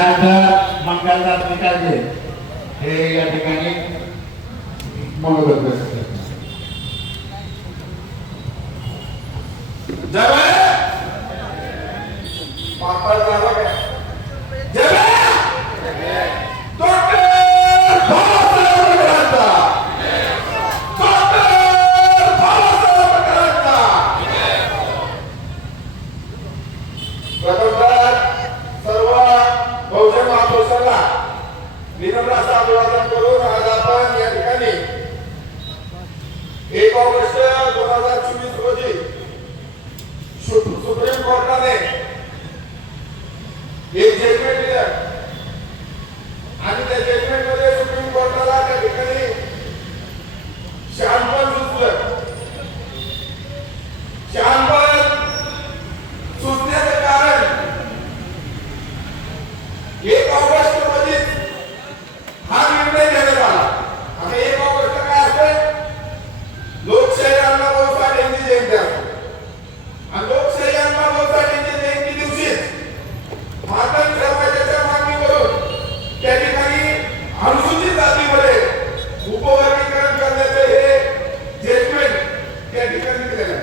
त्यानंतर मंगलदास निकालजे हे या ठिकाणी मनोगत व्यक्त करतात. विनम्र असं अभिवादन करून आज आपण या ठिकाणी 1 ऑगस्ट 2024 रोजी सुप्रीम कोर्टाने एक जजमेंट दिलं आणि त्या जजमेंट मध्ये सुप्रीम कोर्टाला त्या ठिकाणी शहाणपण सुचलं. शहाणपण सुचण्याचं कारण 1 ऑगस्ट रोजी हा निर्णय घेण्यात आला. आता 1 ऑगस्ट काय असते? लोकशाही अण्णाभाऊ साठे यांची जयंती असते आणि लोकशाही अण्णाभाऊ साठे यांच्या जयंती दिवशी मातंग समाजाच्या मागणीवरून त्या ठिकाणी अनुसूचित जातीमध्ये उपवर्गीकरण करण्याचे हे जजमेंट त्या ठिकाणी दिलेलं आहे.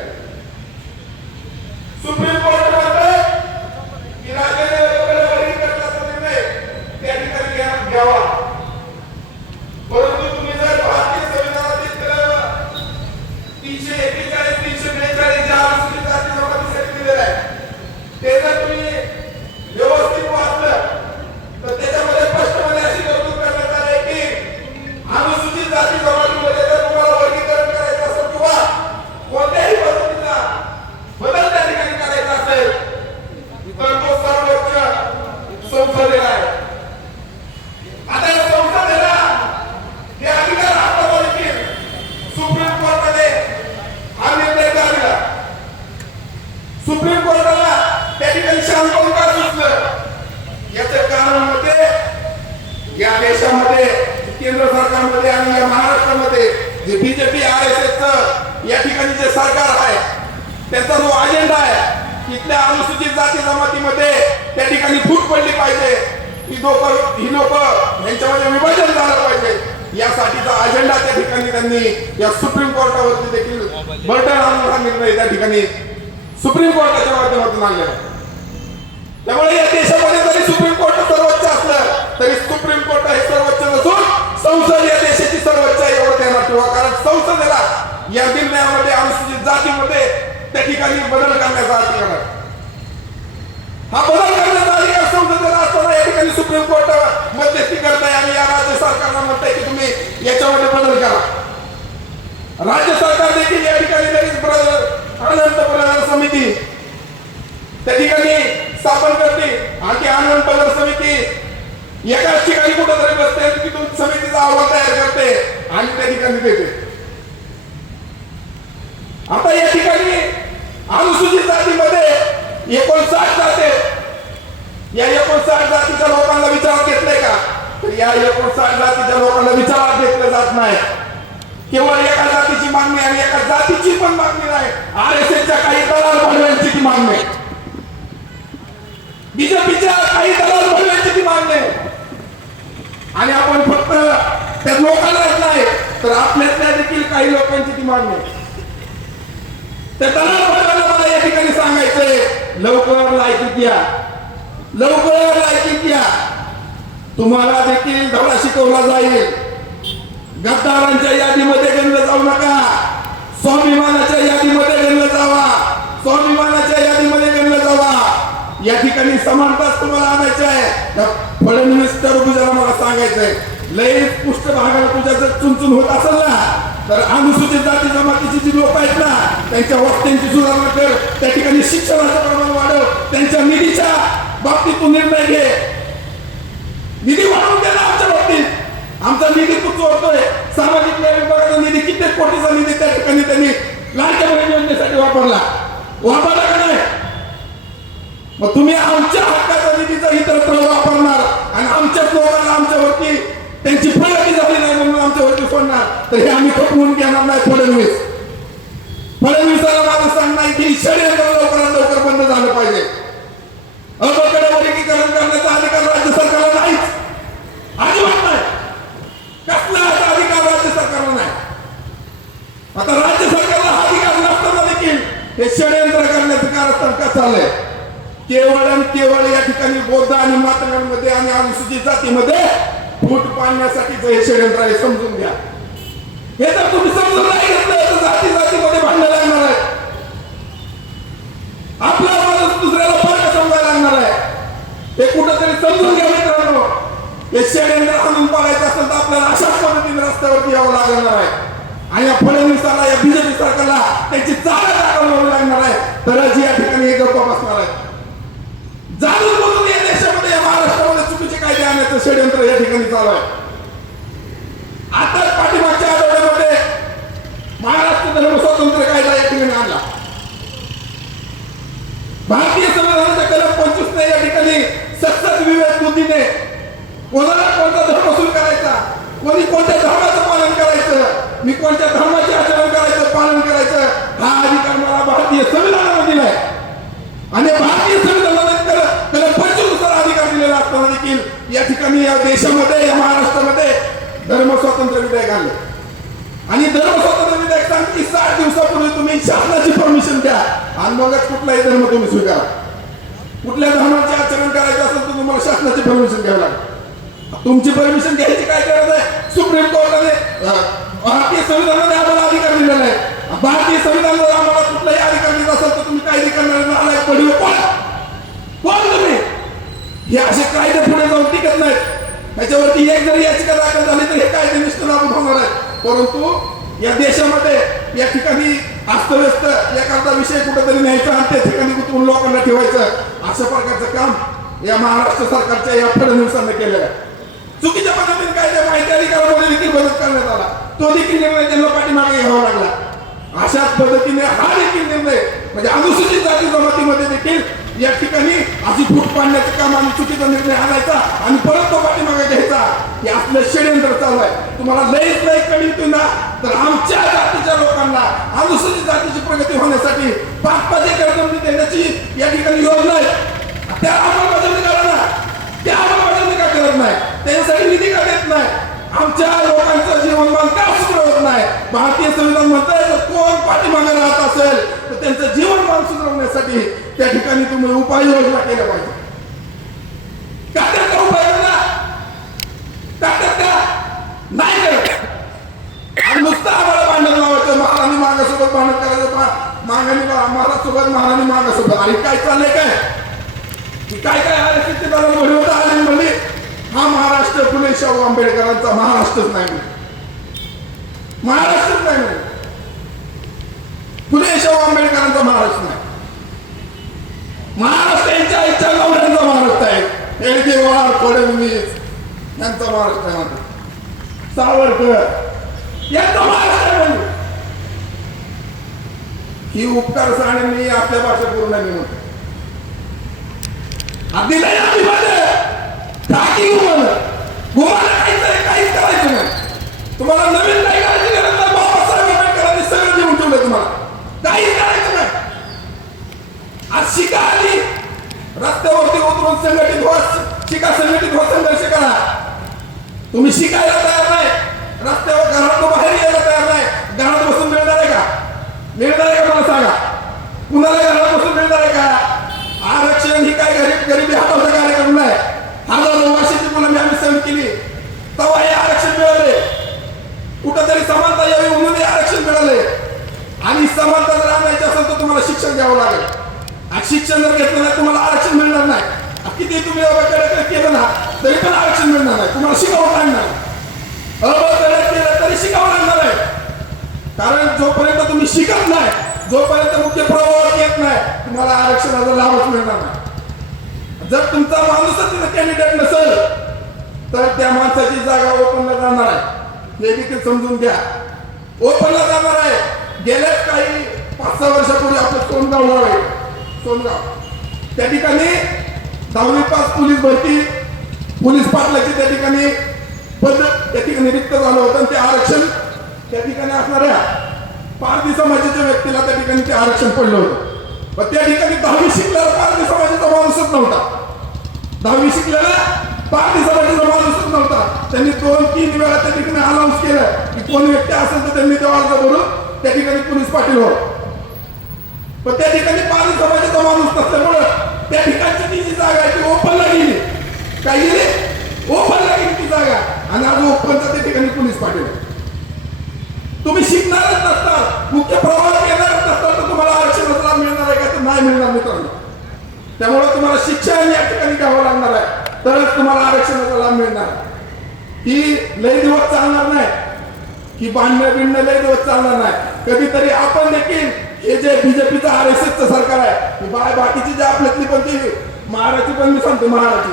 सुप्रीम कोर्ट म्हणते की राज्याने वर्गीकरणाचा निर्णय त्या ठिकाणी घ्यावा. परंतु तुम्ही जर भारतीय संविधानातील 341 342 ज्या अनुसूचित जाती जमातीसाठी दिलेलं आहे ते जर तुम्ही व्यवस्थित वाचलं तर त्याच्यामध्ये स्पष्टपणे अशी तरतूद करण्यात आली आहे की अनुसूचित जाती जमातीमध्ये जर तुम्हाला वर्गीकरण करायचं असेल किंवा कोणत्याही पद्धतीचा बदल त्या ठिकाणी करायचा असेल तर तो सर्वोच्च संसदेला आहे. आता या संसदेला हे अधिकार हातावर देखील सुप्रीम कोर्टाने हा निर्णय दिला. सुप्रीम कोर्टाला त्या ठिकाणी शहाणपण का सुचलं याचं कारण होते या देशामध्ये केंद्र सरकारमध्ये आणि या महाराष्ट्रामध्ये जे बीजेपी RSS या ठिकाणी जे सरकार आहे त्याचा जो अजेंडा आहे तिथल्या अनुसूचित जाती जमातीमध्ये त्या ठिकाणी फूट पडली पाहिजे, ही लोक यांच्यामध्ये विभाजन झालं पाहिजे यासाठीचा अजेंडा त्या ठिकाणी त्यांनी या सुप्रीम कोर्टावरती देखील बर्डन आणून हा निर्णय त्या ठिकाणी सुप्रीम कोर्टाच्या माध्यमातून आणलेला. त्यामुळे या देशामध्ये जरी सुप्रीम कोर्ट सर्वोच्च असलं तरी सुप्रीम कोर्ट हे सर्वोच्च नसून संसद या देशाची सर्वोच्च एवढं ध्यानात ठेवा. कारण संसदेला या निर्णयामध्ये अनुसूचित जातीमध्ये त्या ठिकाणी बदल करण्याचा अधिकार आहे. हा बदल करण्याचा अधिकार संसदेला असताना या ठिकाणी सुप्रीम कोर्ट मध्यस्थी करताय आणि या राज्य सरकारला म्हणताय की तुम्ही याच्यामध्ये बदल करा. राज्य सरकार देखील या ठिकाणी अनंत बदल समिती त्या ठिकाणी स्थापन करते आणि ती अनंत बदल समिती एकाच ठिकाणी कुठेतरी बसते तिथून समितीचा अहवाल तयार करते आणि त्या ठिकाणी देते. आता या ठिकाणी अनुसूचित जातीमध्ये 59 जाती, या 59 जातीच्या लोकांना विचारात घेतलंय का? तर या 59 जातीच्या लोकांना विचारात घेतलं जात नाही. केवळ एका जातीची मागणी आणि एका जातीची पण मागणी नाही, RSSच्या काही दलाल भरव्यांची ती मागणी आहे, बीजेपीच्या काही दलाल भरव्यांची ती मागणी आहे. आणि आपण फक्त त्या लोकांनाच नाही तर आपल्यातल्या देखील काही लोकांची ती मागणी आहे. त्या दलाल भरव्याला मला या ठिकाणी सांगायचंय, लवकर लायकीत या, लवकर लायकीत या. तुम्हाला देखील धडा शिकवला जाईल. गद्दारांच्या यादीमध्ये गणलं जाऊ नका, स्वाभिमानाच्या यादीमध्ये गणलं जावा, स्वाभिमानाच्या यादीमध्ये गणलं जावा. या ठिकाणी समानताच तुम्हाला आणायची आहे. फडणवीस टरबुजाला मला सांगायचंय, लय पृष्ठभागाला तुझ्या जर चुनचुन होत असेल ना तर अनुसूचित जाती जमातीची जी लोक आहेत ना त्यांच्या वक्त्यांची सुधारणा कर, त्या ठिकाणी शिक्षणाचं प्रमाण वाढव, त्यांच्या निधीच्या बाबतीत तू निर्णय घे. निधी वाढवून दे ना आमच्या बाबतीत. आमचा निधी तू चोरतोय. सामाजिक न्याय विभागाचा निधी कित्येक कोटीचा निधी त्या ठिकाणी त्यांनी लाडक्या बहीण योजनेसाठी वापरला का नाही? मग तुम्ही आमच्या हक्काचा निधी जर इतरत्र वापरणार आणि आमच्याच लोकांना आमच्यावरती त्यांची प्रगती झाली नाही म्हणून आमच्यावरती सोडणार तर हे आम्ही खपवून घेणार नाही. फडणवीसाला माझं सांगणं आहे की षडयंत्र लवकरात लवकर बंद झालं पाहिजे. अबकडे वर्गीकरण करण्याचा अधिकार राज्य सरकार आणि मातंगांमध्ये आणि अनुसूचित जातीमध्ये फूट पाडण्यासाठीचं हे षडयंत्र आहे, समजून घ्या. हे जर तुम्ही समजून नाही घेतलं तर जाती जातीमध्ये भांडण लागणार आहे. आपला माणूस दुसऱ्याला फरक समजायला लागणार आहे. हे कुठंतरी समजून घ्या मित्रांनो. हे षडयंत्र आणून पाडायचं असेल तर आपल्याला अशाच पद्धतीने रस्त्यावरती यावं लागणार आहे. आणि या फडणवीसाला, या बीजेपी सरकारला त्यांची जागा दाखवावी लागणार आहे. तरच या ठिकाणी हे गप्पा बसणार आहे. जाणून बघून या देशामध्ये, या महाराष्ट्रामध्ये चुकीचे कायदे आणण्याचं षडयंत्र या ठिकाणी चालू आहे. आताच पाठीमागच्या आठवड्यामध्ये महाराष्ट्र धर्म स्वातंत्र्य कायदा या ठिकाणी आणला. भारतीय संविधानाच्या कलम 25 ने या ठिकाणी सतत विवेक बुद्धीने कोणाला कोणता धर्म सुरू करायचा, कोणी कोणत्या धर्माचं पालन करायचं, मी कोणत्या धर्माचे आचरण करायचं, पालन करायचं, हा अधिकार मला भारतीय संविधानाने दिलाय. आणि भारतीय संविधानाने कलम 25 नुसार अधिकार दिलेला असताना देखील या ठिकाणी, या देशामध्ये, या महाराष्ट्रामध्ये धर्म स्वातंत्र्य विधेयक आणलं. आणि धर्म स्वातंत्र्य विधेयक सांगते की 60 दिवसापूर्वी तुम्ही शासनाची परमिशन द्या आणि मगच कुठलाही धर्म तुम्ही स्वीकारा. कुठल्या धर्माचे आचरण करायचं असेल तर तुम्हाला शासनाची परमिशन घ्यावी लागेल. तुमची परमिशन घ्यायची काय गरज आहे? सुप्रीम कोर्टाने, भारतीय संविधानाने आम्हाला अधिकार दिलेला आहे. भारतीय संविधानावर आम्हाला कुठलाही अधिकार दिला असेल तर तुम्ही कायदे करणारे पडवे कोण तुम्ही? हे असे कायदे पुढे जाऊन टिकत नाहीत. त्याच्यावरती एक जरी याचिका दाखल झाली तर हे कायदे निष्ठ लागू होणार आहे. परंतु या देशामध्ये या ठिकाणी अस्तव्यस्त एखादा विषय कुठेतरी न्यायचा आणि त्या ठिकाणी गुंतवून लोकांना ठेवायचं, अशा प्रकारचं काम या महाराष्ट्र सरकारच्या या फडणवीसांनी केलेलं आहे. चुकीच्या पद्धतीने कायदे माहिती अधिकारामध्ये देखील बदल करण्यात आला. तो देखील निर्णय त्यांना पाठीमागे घ्यावा लागला. अशाच पद्धतीने हा देखील निर्णय म्हणजे अनुसूचित जाती जमातीमध्ये देखील या ठिकाणी अशी फूट पाडण्याचं काम आणि चुकीचा निर्णय आणायचा आणि परत तो पाठीमागे घ्यायचा, हे आपलं षडयंत्र चालू आहे. तुम्हाला लईच लई कमी येतो ना तर आमच्या जातीच्या लोकांना अनुसूचित जातीची प्रगती होण्यासाठी 5-5 एकर जमीन देण्याची या ठिकाणी योजना आहे. त्या अंमलबजावणी करा ना. त्या अंमलबजावणी का करत नाही? त्यासाठी निधी का देत नाही? आमच्या लोकांचं जीवनमान का सुधारत नाही? भारतीय संविधान म्हणतंय जर कोण पाठीमागे राहत असेल तर त्यांचं जीवनमान सुधारण्यासाठी त्या ठिकाणी तुम्ही उपाययोजना केल्या पाहिजे. का त्या उपाययोजना नाही करत आणि नुसतं आम्हाला भांडण लावायचं, महाराणी मागासोबत भांडण करायचं, महाराज सोबत महाराणी मागासोबत. आणि काय चाललंय काय आरक्षण आले म्हणले हा महाराष्ट्र फुले शाहू आंबेडकरांचा महाराष्ट्रच नाही, महाराष्ट्रच नाही, फुले शाहू आंबेडकरांचा महाराष्ट्र नाही. महाराष्ट्र यांच्या इच्छा गौऱ्यांचा महाराष्ट्र आहे. हेळकेवार, फडणवीस यांचा महाराष्ट्र आहे. सावरकर यांचा महाराष्ट्र आहे. ही उपकार साने मी आपल्या भाषा पूर्ण नाही म्हणतो. अगदी नाही काहीच करायचं नाही. तुम्हाला नवीन काही करायची गरज नाही. बाबासाहेब आंबेडकरांनी सगळं देऊन ठेवलं. तुम्हाला काहीच करायचं नाही. आज शिका आली रस्त्यावरती उतरून संघटित व्हा, शिका, संघटित व्हा, संघर्ष करा. तुम्ही शिकायला तयार नाही, रस्त्यावर घरातून बाहेर यायला तयार नाही. घरात बसून मिळणार आहे का? मिळणार आहे का? मला सांगा, कुणाला घरात बसून मिळणार आहे का? आरक्षण ही काय गरिबी हटवचा कार्यक्रम नाही. हजारो वर्षाची मुलं आम्ही सहन केली तेव्हा हे आरक्षण मिळाले. कुठंतरी समानता यावी म्हणून हे आरक्षण मिळाले. आणि समानता जर आणायची असेल तर तुम्हाला शिक्षण घ्यावं लागेल. शिक्षण जर घेतलं नाही तुम्हाला आरक्षण मिळणार नाही. किती तुम्ही कडक केलं ना तरी पण आरक्षण मिळणार नाही. तुम्हाला शिकावं लागणार. कडक केलं तरी शिकावं लागणार आहे. कारण जोपर्यंत तुम्ही शिकत नाही, जोपर्यंत मुख्य प्रवाहात येत नाही, तुम्हाला आरक्षणाचा लाभच मिळणार नाही. जर तुमचा माणूसच तिथं कॅन्डिडेट नसेल तर त्या माणसाची जागा ओपनला जाणार आहे. हे देखील समजून घ्या. ओपनला जाणार आहे. गेल्याच काही 5-6 वर्षापूर्वी आपलं सोनगाव गाव आहे, सोनगाव, त्या ठिकाणी 10वी पास पोलीस भरती, पोलीस पाटलाची त्या ठिकाणी पद त्या ठिकाणी रिक्त झालं होतं. ते आरक्षण त्या ठिकाणी असणाऱ्या पारधी समाजाच्या व्यक्तीला त्या ठिकाणी ते आरक्षण पडलं होतं. पण त्या ठिकाणी 10वी शिकलेला पारधी समाजाचा माणूसच नव्हता. 10वी शिकलेला पारधी समाजाचा माणूसच नव्हता. त्यांनी 2-3 वेळा त्या ठिकाणी अनाऊन्स केलं की कोणी व्यक्ती असेल तर त्यांनी तेव्हा अर्ज भरून त्या ठिकाणी पोलीस पाटील हो. पण त्या ठिकाणी पारधी समाजाचा माणूस नसल्यामुळं त्या ठिकाणची ती जी जागा आहे ती ओपनला गेली. काय गेले ओपन लागेल ती जागा आणि आज ओपनच्या त्या ठिकाणी पोलीस पाठवले. तुम्ही शिकणारच नसतात, मुख्य प्रवाहात येणारच नसतात तर तुम्हाला आरक्षणाचा लाभ मिळणार आहे का तर नाही मिळणार मित्रांनो. त्यामुळे तुम्हाला शिक्षण या ठिकाणी घ्यावं लागणार आहे तरच तुम्हाला आरक्षणाचा लाभ मिळणार. ही लय दिवस चालणार नाही, की भांडणं बिंडणं लय दिवस चालणार नाही. कधीतरी आपण देखील हे जे बीजेपीचं RSSचं सरकार आहे ही बाकीची जे आपल्यातली पण ती महाराची पण मी सांगतो महाराची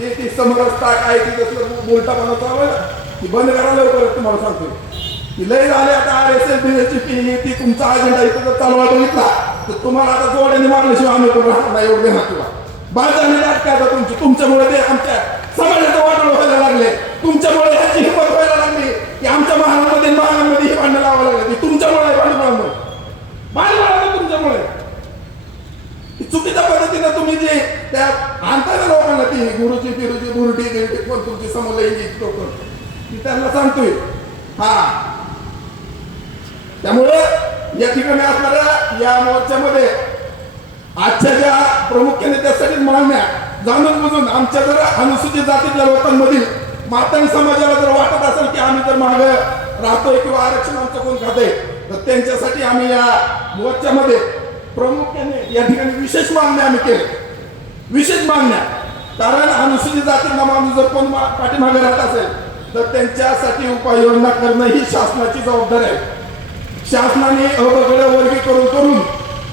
जे ती समरसता काय ती जसं बोलता चालू आहे ती बंद करा लवकरच. तुम्हाला सांगतो की लय झाले आता RSS बीजेपी ती तुमचा अजेंडा इथं जर चालवा बघितला तर तुम्हाला आता जोड्याने मारल्याशिवाय आम्ही पण राहणार नाही एवढे ना तुला बाजारने अटकायचा तुमच्यामुळे ते आमच्या समाजाचं वाटोळ व्हायला लागले. तुमच्यामुळे ह्याची हिंमत व्हायला लागली की आमच्या महाराष्ट्रामध्ये महाराष्ट्रामध्ये ही भांडणं लावायला लागली. तुमच्यामुळे भांडण तुमच्यामुळे चुकीच्या पद्धतीनं तुम्ही जे त्या आणताय ना लोकांना ती गुरुची फिरुची बुरुटी कोण तुमची समोर लोक ती त्यांना सांगतोय. हा त्यामुळे या ठिकाणी असणाऱ्या या मोर्चामध्ये आजच्या ज्या प्रामुख्याने त्यासाठी मागण्या जाणून बुजून आमच्या जर अनुसूचित जातीतल्या लोकांमधील मातंग समाजाला जर वाटत असेल की आम्ही जर मागे राहतोय किंवा आरक्षण आमचं कोण खातंय तर त्यांच्यासाठी आम्ही या मोर्चामध्ये प्रामुख्याने या ठिकाणी विशेष मागण्या आम्ही केल्या. विशेष मागण्या कारण अनुसूचित जातीतला माणूस जर कोण पाठीमागे राहत असेल तर त्यांच्यासाठी उपाययोजना करणं ही शासनाची जबाबदारी आहे. शासनाने अवघड वर्गीकरण करून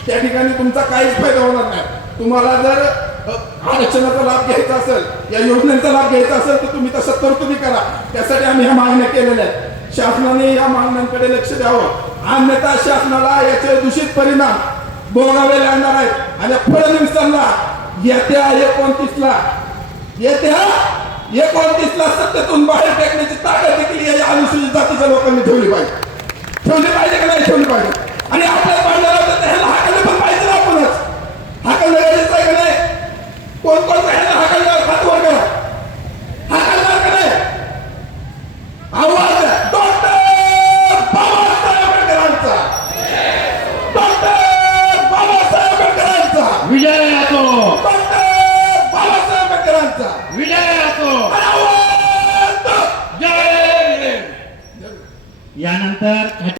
त्या ठिकाणी तुमचा काहीच फायदा होणार नाही. तुम्हाला जर आरक्षणाचा लाभ घ्यायचा असेल या योजनेचा लाभ घ्यायचा असेल तर तुम्ही तसं तरतुदी करा. त्यासाठी आम्ही ह्या मागण्या केलेल्या आहेत. शासनाने या मागण्यांकडे लक्ष द्यावं अन्यथा शासनाला याचे दूषित परिणाम भोगावे लागणार आहेत. आणि फडणवीसांना येत्या 29ला सत्तेतून बाहेर फेकण्याची ताकद देखील या अनुसूचित जातीच्या लोकांनी ठेवली पाहिजे का नाही ठेवली पाहिजे. आणि आपल्या पाहिजे त्याला हाकायला पण